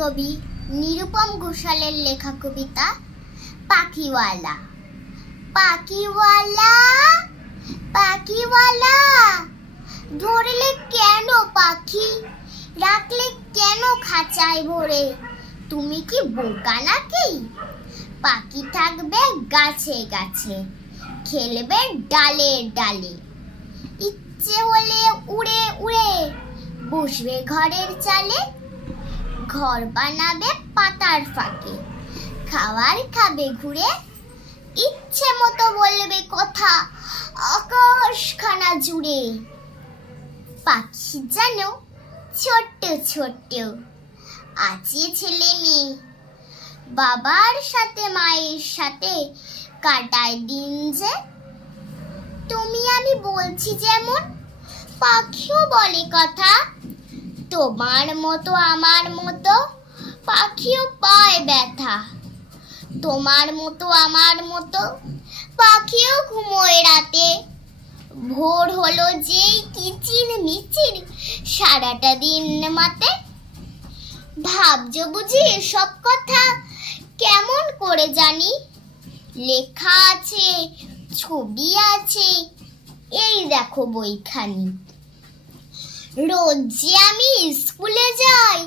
কবি নিরুপম ঘোষালের লেখা কবিতা পাখিওয়ালা। পাখিওয়ালা পাখিওয়ালা, ধরলে কেন পাখি? রাখলে কেন খাঁচায় ভরে? তুমি কি বোকা নাকি? পাখি থাকবে গাছে গাছে, খেলবে ডালে ডালে। ইচ্ছে হলে উড়ে উড়ে, বসবে ঘরের চালে ঘর বানাবে পাতার ফাঁকে। খাবার খাবে ঘুরে। ইচ্ছে মতো বলবে কথা আকাশখানা জুড়ে। পাখি যেন ছোট্ট ছোট্ট। আছে ছেলে মেয়ে। বাবার সাথে, মায়ের সাথে কাটায় দিন যে। তুমি আমি বলছি যেমন, পাখিও বলে কথা। তোমার মতো, আমার মতো? পাখিও পায় ব্যথা। তোমার মতো, আমার মতো? পাখিও ঘুমোয় রাতে। ভোর হলো যেই কিচির মিচির, সারাটা দিন মাতে। ভাবছ বুঝি সব কথা? কেমন করে জানি? লেখা আছে, ছবি আছে। এই দেখো বইখানি। রোজ যে আমি স্কুলে যাই,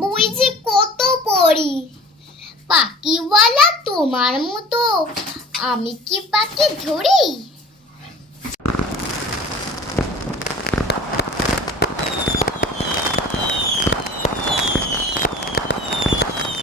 বই যে কত পড়ি। পাখিওয়ালা তোমার মতো, আমি কি পাখি ধরি?